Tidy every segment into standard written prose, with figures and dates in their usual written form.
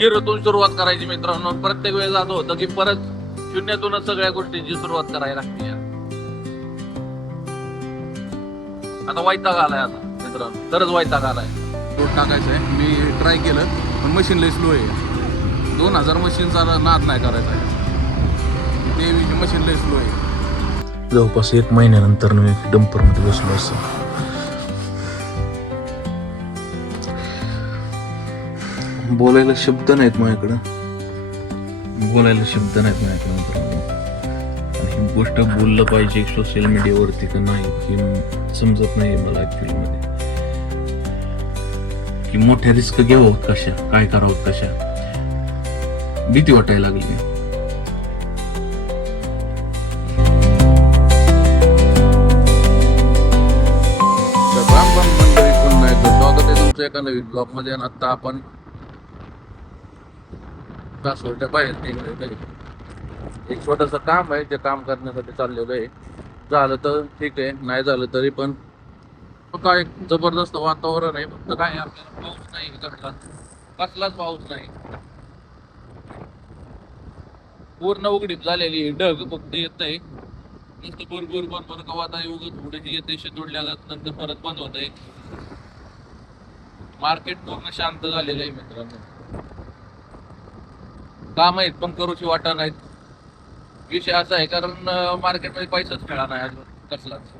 झिरोतून सुरुवात करायची मित्रांनो. प्रत्येक वेळेस असं होतं की परत शून्यातूनच सगळ्या गोष्टींची सुरुवात करायला लागते. आता वैताग आलाय आता मित्रांनो, खरंच वैताग आलाय. रोड टाकायचं आहे. मी ट्राय केलं पण मशीन लय स्लो आहे. 2000 मशीनचा नाद नाही करायचा आहे. ते मशीन लय स्लो आहे. जवळपास 1 महिन्यानंतर मी डंपरमध्ये बसलो असं. बोलायला शब्द नाहीत माझ्याकडं, मित्रांनो. आणि ही गोष्ट बोललं पाहिजे सोशल मीडियावरती का नाही हे समजत नाही मला ऍक्च्युअली मध्ये. की मोठ्या रिस्क घ्यावं कशा, काय करावं कशा, भीती वाटायला लागली. मंडळी पुन्हा एकदा स्वागत आहे तुमचं एका नवीन ब्लॉग मध्ये. आणि आता आपण कासोरच्या बाहेर निघालो. एक छोटस काम आहे, ते काम करण्यासाठी चाललेलं आहे. झालं तर ठीक आहे, नाही झालं तरी पण काय जबरदस्त वातावरण आहे. फक्त काय आपल्याला पाऊस नाही, कसलाच पाऊस नाही. पूर्ण उघडीप झालेली ढग फक्त येत आहे. नुसतं भरपूर कवाता उगत थोडीशी येते, शिदोडल्या नंतर परत बंद होत आहे. मार्केट पूर्ण शांत झालेलं आहे मित्रांनो. काम आहेत पण करूची वाटा नाहीत. विषय असा आहे कारण मार्केटमध्ये पैसाच खेळा नाही अजून कसलाच.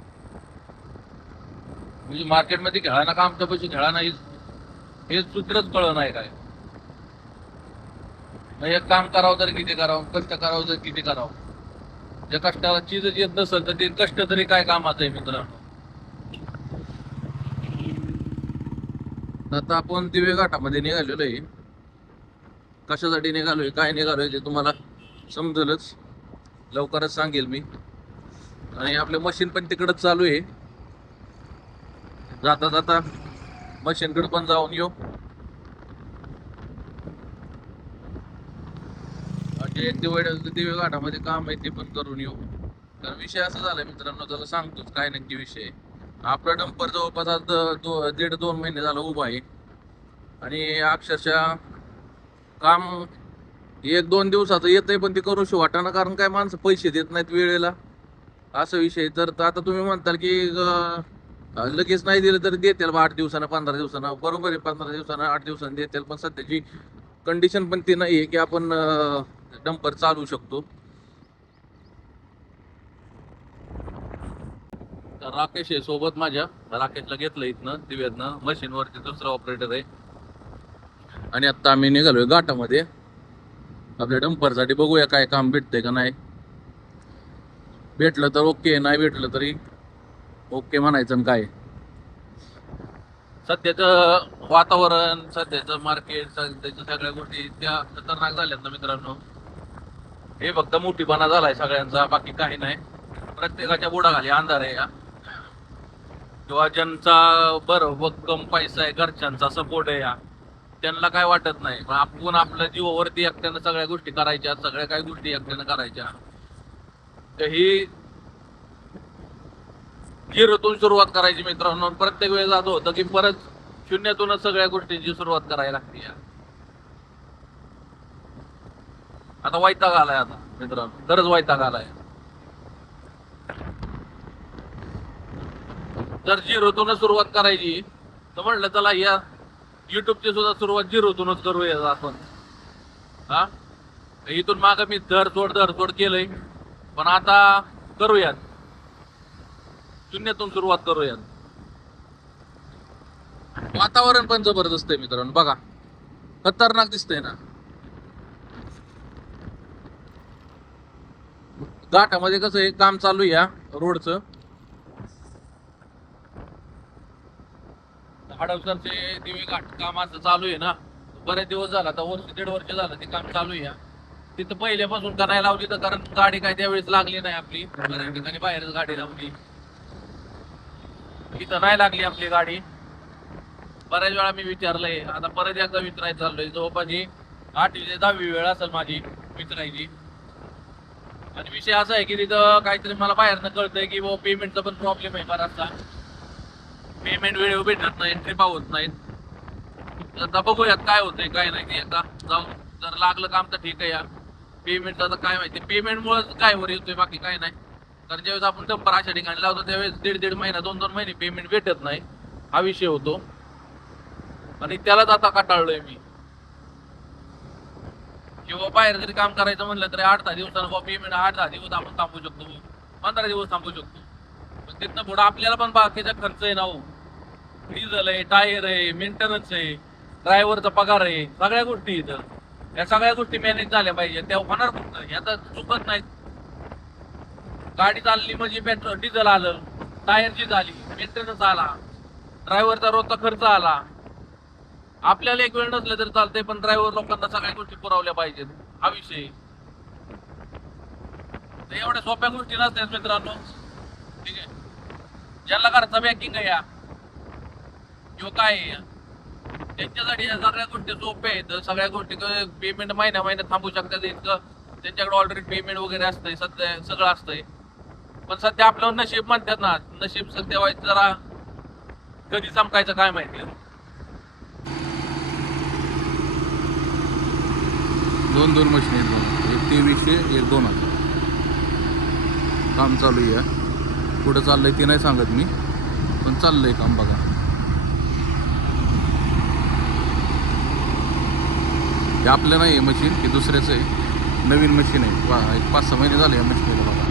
म्हणजे मार्केटमध्ये खेळा ना, काम तर पैसे खेळा नाही हे सूत्रच कळलं नाही काय. म्हणजे काम करावं तर किती करावं, कष्ट करावं तर किती करावं. ज्या कष्टाला चीजच येत नसेल तर ते कष्ट तरी काय कामाचं आहे मित्रांनो. आता आपण दिवे घाटामध्ये निघालेलो आहे. कशासाठी निघालोय, काय निघालोय ते तुम्हाला समजेलच, लवकरच सांगेल मी. आणि आपले मशीन पण तिकडच चालू आहे. जाता जाता मशीनकडे पण जाऊन येऊ. म्हणजे दिवे घाटामध्ये काम आहे ते पण करून येऊ. तर विषय असा झालाय मित्रांनो, त्याला सांगतोच काय नक्की विषय. आपला डंपर जवळपास आज 1.5-2 महिने झाला उभा आहे. आणि अक्षरशः काम 1-2 दिवसाचं येतंय पण ते करूशी वाटाणा, कारण काय माणसं पैसे देत नाहीत वेळेला, असा विषय. तर आता तुम्ही म्हणताल की लगेच नाही दिलं तर देतील 8 दिवसानं 15 दिवसानं. बरोबर आहे, 15 दिवसानं 8 दिवसानं देतील. पण सध्याची कंडिशन पण ती नाही आहे की आपण डंपर चालवू शकतो. तर राकेश आहे सोबत माझ्या. राकेशला घेतलं इथनं दिव्यातनं, मशीनवरती दुसरा ऑपरेटर आहे. आणि आता आम्ही निघालोय घाटामध्ये आपल्या डंपरसाठी. बघूया काय काम भेटतंय का नाही. भेटलं तर ओके, नाही भेटलं तरी ओके म्हणायचं. काय सध्याचं वातावरण, सध्याचं मार्केट, सध्याच्या सगळ्या गोष्टी त्या खतरनाक झाल्यात ना मित्रांनो. हे फक्त मोठीपणा झालाय सगळ्यांचा, बाकी काही नाही. प्रत्येकाच्या बुडाखाली अंधार आहे. किंवा ज्यांचा बरं भक्कम पैसा आहे, घरच्यांचा सपोर्ट आहे, त्यांना काय वाटत नाही. आपण आपल्या जीवावरती एकट्यानं सगळ्या गोष्टी करायच्या, सगळ्या काही गोष्टी एकट्यानं करायच्या. तर ही झिरोतून सुरुवात करायची मित्रांनो. प्रत्येक वेळेस असं होतं की परत शून्यातूनच सगळ्या गोष्टींची सुरुवात करायला लागते. आता वैताग आलाय आता मित्रांनो, खरंच वैताग आलाय. जर झिरोतूनच सुरुवात करायची तर म्हणलं चला या युट्यूबची सुद्धा सुरुवात झिरोतूनच करूया आपण. हा, इथून मागं मी धरसोड केलंय, पण आता करूयात, शून्यातून सुरुवात करूयात. वातावरण पण जबरदस्त आहे मित्रांनो, बघा खतरनाक दिसतंय ना. घाटामध्ये कसं आहे, काम चालू आहे या रोडचं. हडपसरचे दिवे घाट कामाचं चालू आहे ना, बरेच दिवस झाला, आता 1-1.5 वर्ष झालं ते काम चालू आहे. तिथं पहिल्यापासून का नाही लावली तर कारण गाडी काय त्यावेळेस लागली नाही आपली. बऱ्याच ठिकाणी बाहेरच गाडी लावली, इथं नाही लागली आपली गाडी. बऱ्याच वेळा मी विचारलंय, आता परत एकदा विचारायचं चाललोय. जवळपास 8वी ते 10वी वेळ असेल माझी विचारायची. आणि विषय असा आहे की तिथं काहीतरी मला बाहेरनं कळतंय की बाबा पेमेंटचा पण प्रॉब्लेम आहे बराचसा. पेमेंट वेळेवर भेटत नाही, ट्रिपा होत नाहीत. आता बघूयात काय होतंय काय नाही ते एकदा जाऊन जर लागलं काम तर ठीक आहे. या पेमेंट आता काय माहिती पेमेंटमुळे काय वर येतोय बाकी काय नाही. कारण ज्यावेळेस आपण डंपर अशा ठिकाणी लावतो त्यावेळेस 1.5 महिना 2 महिने पेमेंट भेटत नाही हा विषय होतो. आणि त्यालाच आता कंटाळलोय मी. किंवा बाहेर जरी काम करायचं म्हणलं तरी 8-10 दिवसानं पेमेंट 8-10 दिवस आपण थांबू शकतो, 15 दिवस थांबू शकतो. पण तिथनं पुढं आपल्याला पण बाकीचा खर्च आहे ना हो. डिझेल आहे, टायर आहे, मेंटेनन्स आहे, ड्रायव्हरचा पगार आहे, सगळ्या गोष्टी इथं. या सगळ्या गोष्टी मॅनेज झाल्या पाहिजे. त्या होणार कुठं याचा चुकत नाही. गाडी चालली म्हणजे पेट्रोल डिझेल आलं, टायरची झाली, मेंटेनन्स आला, ड्रायव्हरचा रोजचा खर्च आला. आपल्याला एक वेळ नसलं तरी चालतंय पण ड्रायव्हर लोकांना सगळ्या गोष्टी पुरवल्या पाहिजेत हा विषय. तर एवढ्या सोप्या गोष्टी नसतात मित्रांनो. ठीक आहे, ज्याला घरचा बँकिंग आहे या किंवा काय आहे त्यांच्यासाठी या सगळ्या गोष्टी सोप्या आहेत. सगळ्या गोष्टी पेमेंट महिन्या थांबू शकतात. इतकं त्यांच्याकडे ऑलरेडी पेमेंट वगैरे असतंय, सध्या सगळं असतंय. पण सध्या आपलं नशीब म्हणतात ना, नशीब सध्या व्हायचं जरा कधी चमकायचं काय माहिती. दोन मशीन आहेत बघा, एक 2300 एक 2000. काम चालू आहे. कुठं चाललंय ते नाही सांगत मी, पण चाललंय काम बघा. हे आपलं नाही आहे मशीन, हे दुसऱ्याचं आहे. नवीन मशीन आहे, एक 5-6 महिने झाले या मशीनला बघा.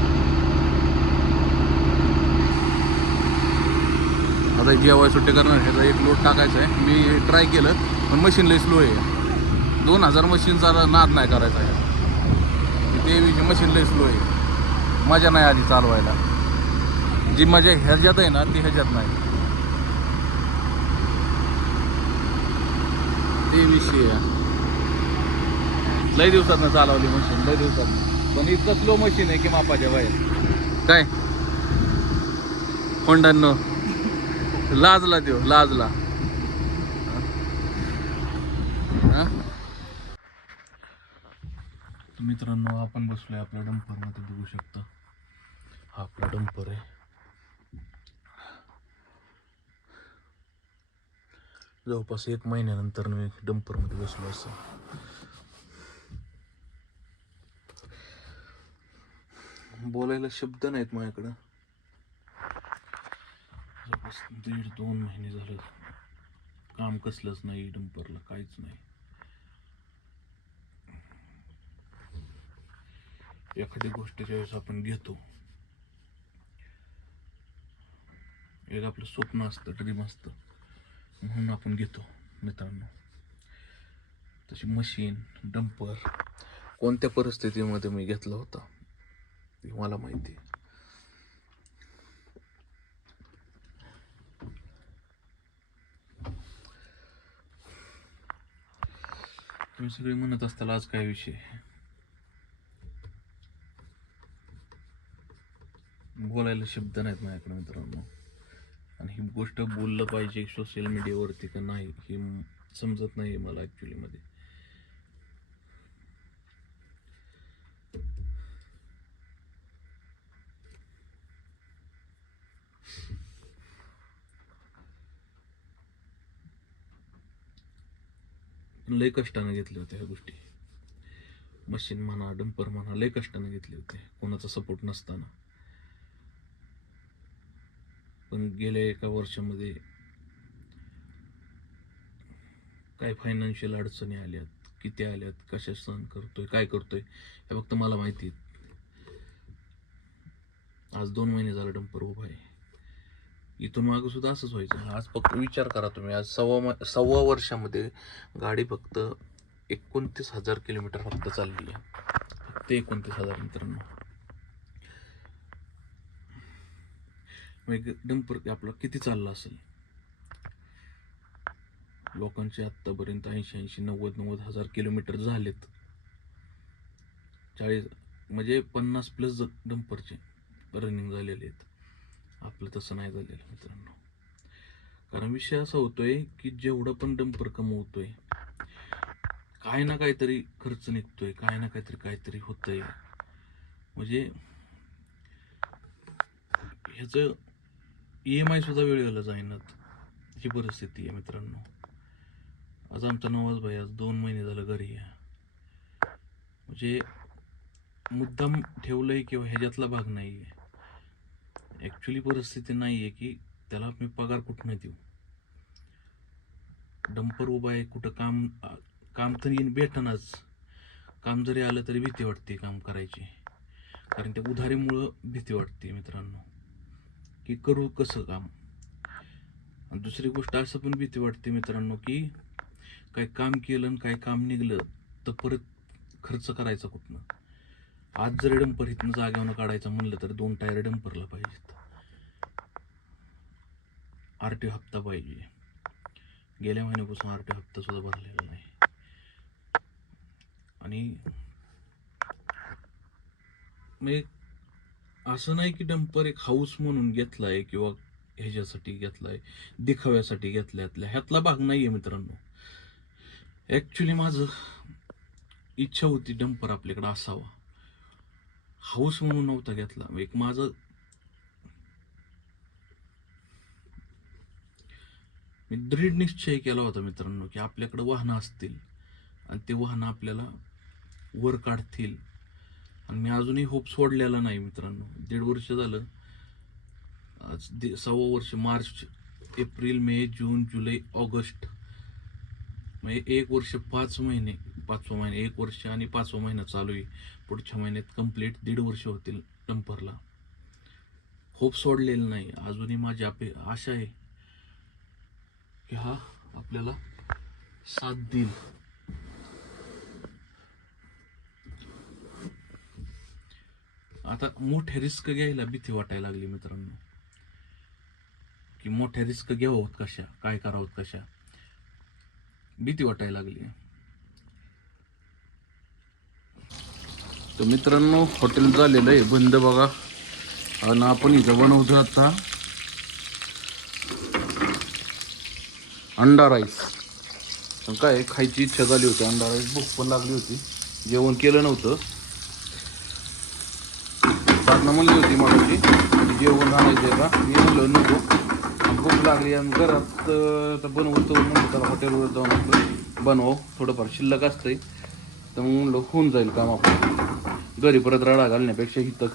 आता जेव्हा सुट्टी करणार ह्याचा एक लोड टाकायचा आहे. मी ट्राय केलं पण मशीन लय स्लो आहे. 2000 मशीनचा नाद नाही करायचा आहे. ते मशीन लय स्लो आहे, मजा नाही आधी चालवायला. जी मजा ह्याच्यात आहे ना ती ह्याच्यात नाही. ते विषय आहे. लय दिवसातनं चालवली मशीन, लय दिवसातनं. पण इतकं स्लो मशीन आहे की मापाच्या बाहेर. काय होंडांनो लाजला देऊ, लाजला. मित्रांनो आपण बसलोय आपल्या डंपर मध्ये, बघू शकता हा आपला डंपर आहे. जवळपास 1 महिन्यानंतर मी डंपर मध्ये बसलो असं. बोलायला शब्द नाहीत माझ्याकडं. जवळपास 1.5-2 महिने झालं काम कसलंच नाही डंपरला, काहीच नाही. एखादी गोष्ट ज्यावेळेस आपण घेतो, एक आपलं स्वप्न असतं, ड्रीम असतं, म्हणून आपण घेतो मित्रांनो. तशी मशीन डंपर कोणत्या परिस्थितीमध्ये मी घेतला होता ते मला माहिती आहे. तुम्ही सगळे म्हणत असताल आज काय विषय. बोलायला शब्द नाहीत माझ्याकडे मित्रांनो. आणि ही गोष्ट बोललं पाहिजे सोशल मीडियावरती का नाही हे समजत नाही मला ॲक्च्युली मध्ये. लय कष्टाने घेतले होते ह्या गोष्टी. मशीन म्हणा, डंपर म्हणा, लय कष्टाने घेतले होते कोणाचा सपोर्ट नसताना. पण गेल्या 1 वर्षामध्ये काय फायनान्शियल अडचणी आल्यात, किती आल्यात, कशा सहन करतोय, काय करतोय हे फक्त मला माहिती आहे. आज 2 महिने झाला डंपर उभा आहे. इथून मागं सुद्धा असंच व्हायचं. आज फक्त विचार करा तुम्ही, आज सव्वा वर्षामध्ये गाडी फक्त 29,000 किलोमीटर फक्त चालली आहे. फक्त 29,000 मित्रांनो. मग डंपर आपला किती चालला असेल. लोकांचे आत्तापर्यंत 80-90 हजार किलोमीटर झालेत. 40 म्हणजे 50+ डंपरचे रनिंग झालेले आहेत. आपलं तसं नाही झालेलं मित्रांनो. कारण विषय असा होतोय की जेवढं पण डंपर कमवतोय काय ना काहीतरी खर्च निघतोय, काय ना काहीतरी होतंय. म्हणजे ह्याचं EMI सुद्धा वेळेला जाईनात ही परिस्थिती आहे मित्रांनो. आज आमचा नवाज भाई आज 2 महिने झालं घरी आहे. म्हणजे मुद्दाम ठेवलंय किंवा ह्याच्यातला भाग नाही आहे. ॲक्च्युली परिस्थिती नाही आहे की त्याला मी पगार कुठनं देऊ. डंपर उभा आहे, कुठं काम तर येईन भेटणंच. काम जरी आलं तरी भीती वाटते काम करायची, कारण त्या उधारीमुळं भीती वाटते मित्रांनो, की करू कसं काम. आणि दुसरी गोष्ट असं पण भीती वाटते मित्रांनो, की काय काम केलं आणि काय काम निघलं तर परत खर्च करायचा कुठनं. आज जरी डंपर इथनं जागेवनं काढायचं म्हणलं तर 2 टायर डंपरला पाहिजेत. RTO हप्ता पाहिजे. गेल्या महिन्यापासून RTO हप्ता सुद्धा भरलेला नाही. आणि म्हणजे असं नाही की डंपर एक हाऊस म्हणून घेतलाय किंवा ह्याच्यासाठी घेतलाय, दिखाव्यासाठी घेतल्यातल्या ह्यातला भाग नाहीये मित्रांनो. ॲक्च्युली माझं इच्छा होती डंपर आपल्याकडे असावा, हाऊस म्हणून नव्हता घेतला. एक माझं मी दृढ निश्चय केला होता मित्रांनो, की आपल्याकडे वाहनं असतील आणि ते वाहनं आपल्याला वर काढतील. आणि मी अजूनही होप सोडलेला नाही मित्रांनो. 1.5 वर्ष झालं, आज 6वं वर्ष. मार्च, एप्रिल, मे, जून, जुलै, ऑगस्ट, म्हणजे 1 वर्ष 5 महिने, 5वा महिना 1 वर्ष आणि 5वा महिना चालू आहे. पुढच्या महिन्यात कंप्लीट 1.5 वर्ष होतील डंपरला. होप सोडलेलं नाही. अजूनही माझी आशा आहे की हा आपल्याला साथ देईल. आता मोठ्या रिस्क घ्यायला भीती वाटायला लागली मित्रांनो, की मोठ्या रिस्क घ्यावं कशा, काय करावं कशा, भीती वाटायला लागली. तर मित्रांनो हॉटेल झालेलं आहे बंद बघा. आणि आपण इथं बनवतो आता अंडा राईस. काय खायची इच्छा झाली होती, अंडा राईस, भूक पण लागली होती, जेवण केलं नव्हतं. साधना म्हणली होती मगाशी जेवण आणायचं आहे का, मी म्हणलं नको, भूक लागली आणि घरात आता बनवतो म्हणलं त्याला हॉटेलवर जाऊन आपलं बनव, थोडंफार शिल्लक असतंय तर मग म्हणलं होऊन जाईल काम आपलं. घरी परत रडा घालण्यापेक्षा इथं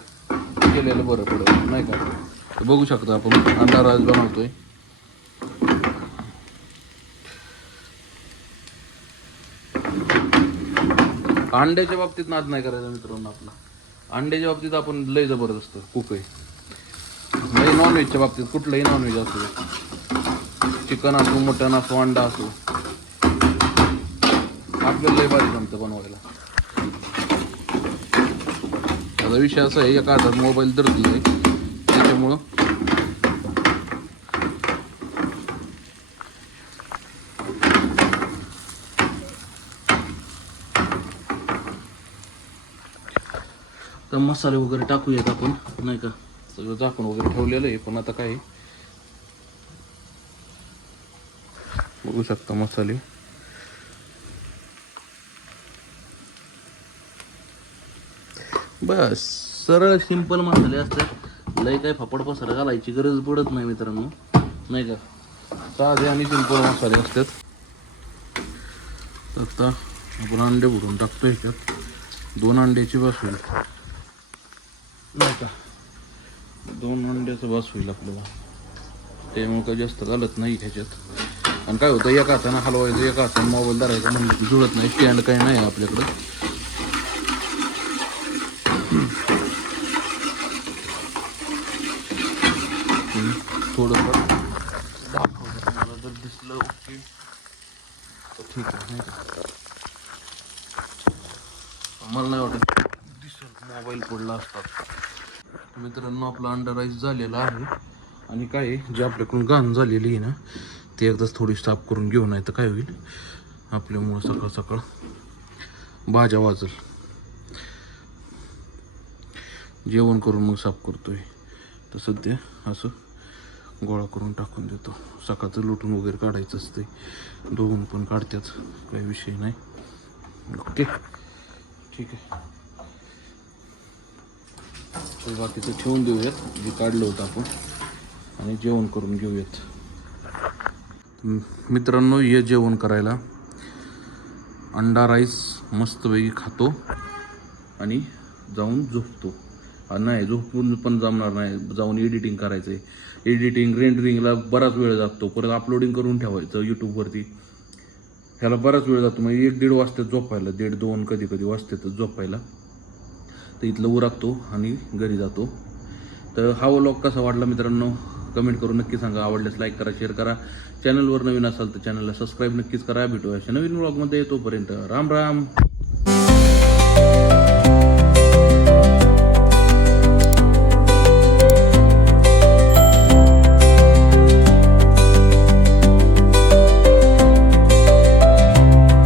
केलेलं बरं पडेल नाही का. तर बघू शकता आपण अंडा राईस बनवतोय. अंड्याच्या बाबतीत नाद नाही करायचा मित्रांनो आपला. अंड्याच्या बाबतीत आपण लय जबरदस्त कुक आहे. लय नॉनव्हेजच्या बाबतीत कुठलंही नॉनव्हेज असो, चिकन असो, मटन असो, अंडा असो, आपल्याला लय भारी जमतं बनवायला. आता विषय असा आहे, एका हातात मोबाईल धरती आहे त्याच्यामुळं तर मसाले वगैरे टाकूयात आपण नाही का. सगळं झाकून वगैरे ठेवलेलं आहे, पण आता काय बघू शकता मसाले. बस सरळ सिंपल मसाले असतात, लय काय फापड पसारा घालायची गरज पडत नाही मित्रांनो नाही का. साधे आणि सिंपल मसाले असतात. आता आपण अंडे बुडून टाकतो ह्याच्यात. 2 अंड्याची बस होईल नाही का, 2 अंड्याचं बस होईल आपल्याला. त्यामुळे काही जास्त घालत नाही ह्याच्यात. आणि काय होतं, एका हातानं हलवायचं, एका हातानं मोबाईल धरायचं म्हणलं की जुळत नाही. स्टँड काही नाही आपल्याकडं. थोडंफार दाखवलं तुम्हाला, जर दिसलं ओके तर ठीक आहे नाही का. मला नाही वाटत दिसत, मोबाईल पडला असतात. मित्रांनो आपला अंडा राईस झालेला आहे. आणि काय जे आपल्याकडून घाण झालेली आहे ना, ते एकदाच थोडी साफ करून घेऊन आहे तर काय होईल, आपल्यामुळं सकाळ सकाळ भाज्या वाजल. जेवण करून मग साफ करतोय, तर सध्या असं गोळा करून टाकून देतो. सकाळचं लुटून वगैरे काढायचं असते, दोघून पण काढतात, काही विषय नाही. ओके ठीक आहे. बाकीचं ठेवून देऊयात जे काढलं होतं आपण, आणि जेवण करून घेऊयात. मित्रांनो ये जेवण करायला. अंडा राईस मस्तपैकी खातो आणि जाऊन झोपतो. नाही झोपून पण जमणार नाही, जाऊन एडिटिंग करायचं आहे. एडिटिंग रेंडरिंगला बराच वेळ जातो, परत अपलोडिंग करून ठेवायचं यूट्यूबवरती, ह्याला बराच वेळ जातो. मग 1-1.5 वाजतात झोपायला, 1.5-2 कधी वाजतातच झोपायला. तर इथलं उरकतो आणि घरी जातो. तर हा व्लॉग कसा वाटला मित्रांनो कमेंट करून नक्की सांगा. आवडल्यास लाईक करा, शेअर करा. चॅनलवर नवीन असाल तर चॅनलला सबस्क्राईब नक्कीच करा. भेटूया अशा नवीन व्लॉगमध्ये. तोपर्यंत राम राम.